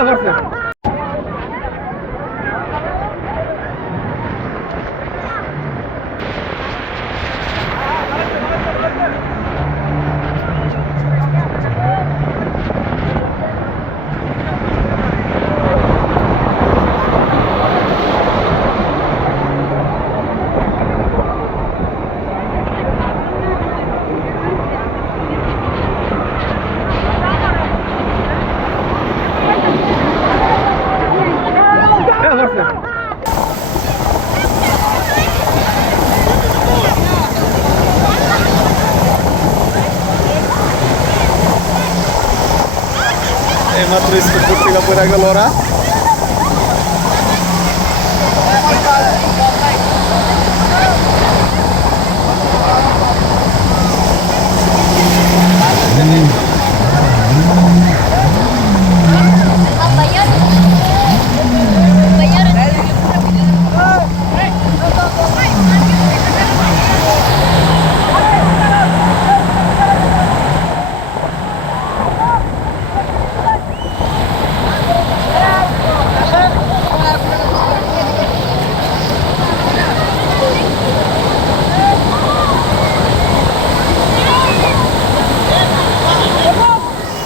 Muchas gracias. una 3 por la galora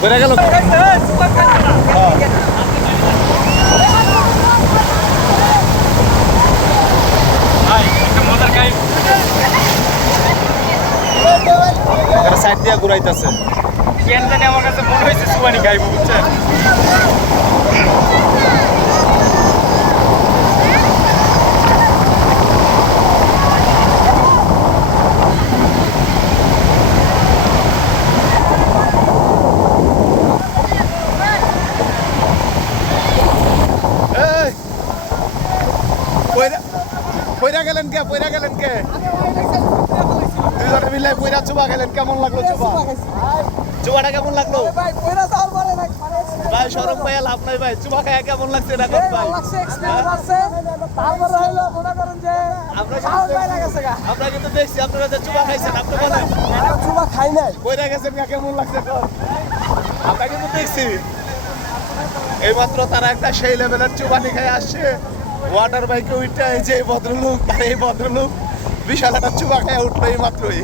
পড়ে গেল। Side দিয়ে ঘুরাইতেছে। আমার কাছে মনে হয়েছে সুবানি খাইব বুঝছেন এই পয়রা গেলেন কে গেলেন কে? দুজনে মিলে চুবা গেলেন কেমন লাগল চুবা? চুবাটা কেমন লাগল? ভাই সরম ভাই লাভ নাই ভাই চুবা খায় কেমন লাগছে এটা কোন ভাই? আমরা কিন্তু আমরা কিন্তু দেখছি আপনারা যে চুবা খাইছেন আপনি বলেন। খাই নাই। পয়রা গেছেন কেমন লাগছে আমরা কিন্তু দেখছি। এইমাত্র তারা একটা সেই লেভেলের চুবানি খাই আসছে। ওয়াটার বাইকে উঠতে এই যে ভদ্রলোক আর এই ভদ্রলোক বিশাল একটা চুবা উঠল এই মাত্রই।